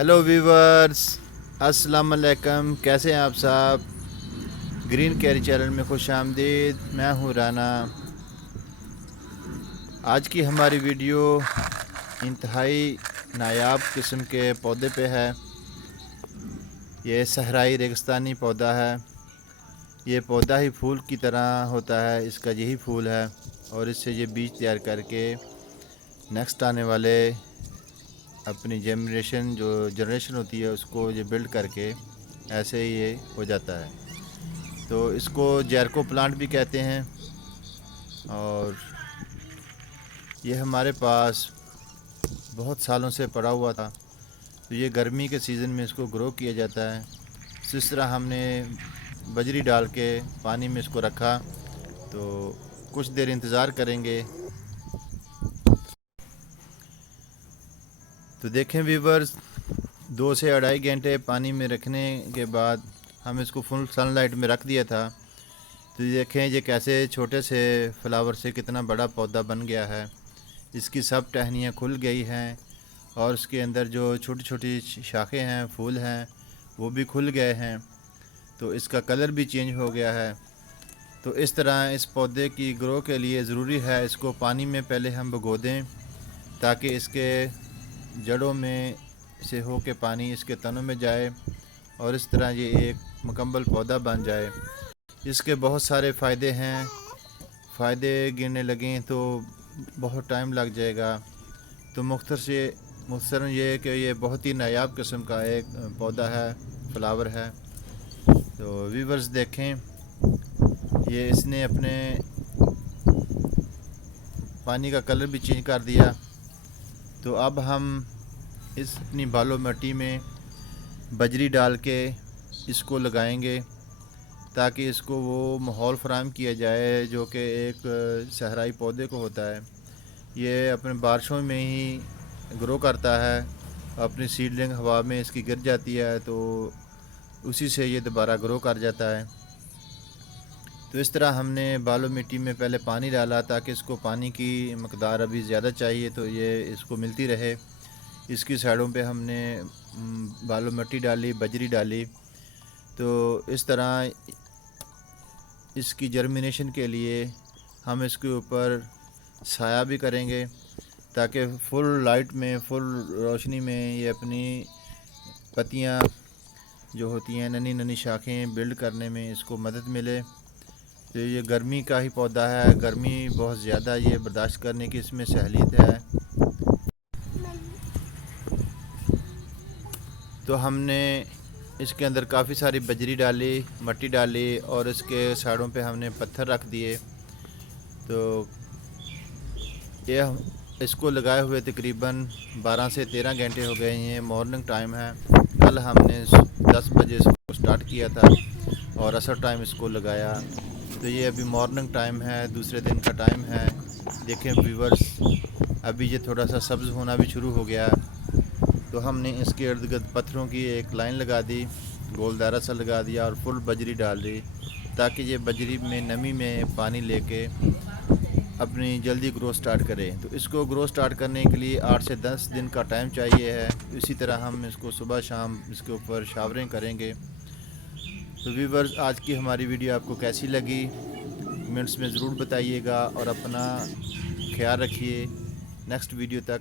Hello viewers, अस्सलाम वालेकुम। कैसे हैं आप साहब? ग्रीन कैरी चैनल में खुश आमदीद। मैं हूँ राना। आज की हमारी वीडियो इंतहाई नायाब किस्म के पौधे पे है। ये सहराई रेगिस्तानी पौधा है। ये पौधा ही फूल की तरह होता है, इसका यही फूल है और इससे ये बीज तैयार करके नेक्स्ट आने वाले अपनी जनरेशन होती है उसको ये बिल्ड करके ऐसे ही ये हो जाता है। तो इसको जैरको प्लांट भी कहते हैं। और ये हमारे पास बहुत सालों से पड़ा हुआ था। तो ये गर्मी के सीज़न में इसको ग्रो किया जाता है। तो इस तरह हमने बजरी डाल के पानी में इसको रखा। तो कुछ देर इंतज़ार करेंगे। तो देखें व्यूवर्स, 2 से 2.5 घंटे पानी में रखने के बाद हम इसको फुल सनलाइट में रख दिया था। तो ये देखें ये कैसे छोटे से फ्लावर से कितना बड़ा पौधा बन गया है। इसकी सब टहनियाँ खुल गई हैं और उसके अंदर जो छोटी छोटी शाखें हैं, फूल हैं, वो भी खुल गए हैं। तो इसका कलर भी चेंज हो गया है। तो इस तरह इस पौधे की ग्रो के लिए ज़रूरी है इसको पानी में पहले हम भिगो दें, ताकि इसके जड़ों में से हो के पानी इसके तनों में जाए और इस तरह ये एक मुकम्मल पौधा बन जाए। इसके बहुत सारे फ़ायदे हैं। फ़ायदे गिनने लगें तो बहुत टाइम लग जाएगा। तो मुख्तसर ये है कि ये बहुत ही नायाब किस्म का एक पौधा है, फ्लावर है। तो वीवर्स देखें, ये इसने अपने पानी का कलर भी चेंज कर दिया। तो अब हम इस अपनी बालो मिट्टी में बजरी डाल के इसको लगाएंगे, ताकि इसको वो माहौल फ़राहम किया जाए जो कि एक सहराई पौधे को होता है। ये अपने बारिशों में ही ग्रो करता है। अपनी सीडलिंग हवा में इसकी गिर जाती है तो उसी से ये दोबारा ग्रो कर जाता है। तो इस तरह हमने बालू मिट्टी में पहले पानी डाला, ताकि इसको पानी की मकदार अभी ज़्यादा चाहिए तो ये इसको मिलती रहे। इसकी साइडों पे हमने बालू मिट्टी डाली, बजरी डाली। तो इस तरह इसकी जर्मिनेशन के लिए हम इसके ऊपर साया भी करेंगे, ताकि फुल लाइट में, फुल रोशनी में ये अपनी पत्तियाँ जो होती हैं, नन्ही नन्ही शाखें बिल्ड करने में इसको मदद मिले। तो ये गर्मी का ही पौधा है, गर्मी बहुत ज़्यादा ये बर्दाश्त करने की इसमें सहूलियत है। तो हमने इसके अंदर काफ़ी सारी बजरी डाली, मिट्टी डाली और इसके साइडों पे हमने पत्थर रख दिए। तो ये इसको लगाए हुए तकरीबन 12 से 13 घंटे हो गए हैं। मॉर्निंग टाइम है। कल हमने 10 बजे इसको स्टार्ट किया था और असर टाइम इसको लगाया। तो ये अभी मॉर्निंग टाइम है, दूसरे दिन का टाइम है। देखें व्यूवर्स, अभी ये थोड़ा सा सब्ज़ होना भी शुरू हो गया। तो हमने इसके इर्द गिर्द पत्थरों की एक लाइन लगा दी, गोल दायरा सा लगा दिया और फुल बजरी डाल दी, ताकि ये बजरी में नमी में पानी लेके अपनी जल्दी ग्रो स्टार्ट करें। तो इसको ग्रो स्टार्ट करने के लिए 8 से 10 दिन का टाइम चाहिए है। इसी तरह हम इसको सुबह शाम इसके ऊपर शावरिंग करेंगे। तो व्यूवर्स, आज की हमारी वीडियो आपको कैसी लगी कमेंट्स में ज़रूर बताइएगा और अपना ख्याल रखिए। नेक्स्ट वीडियो तक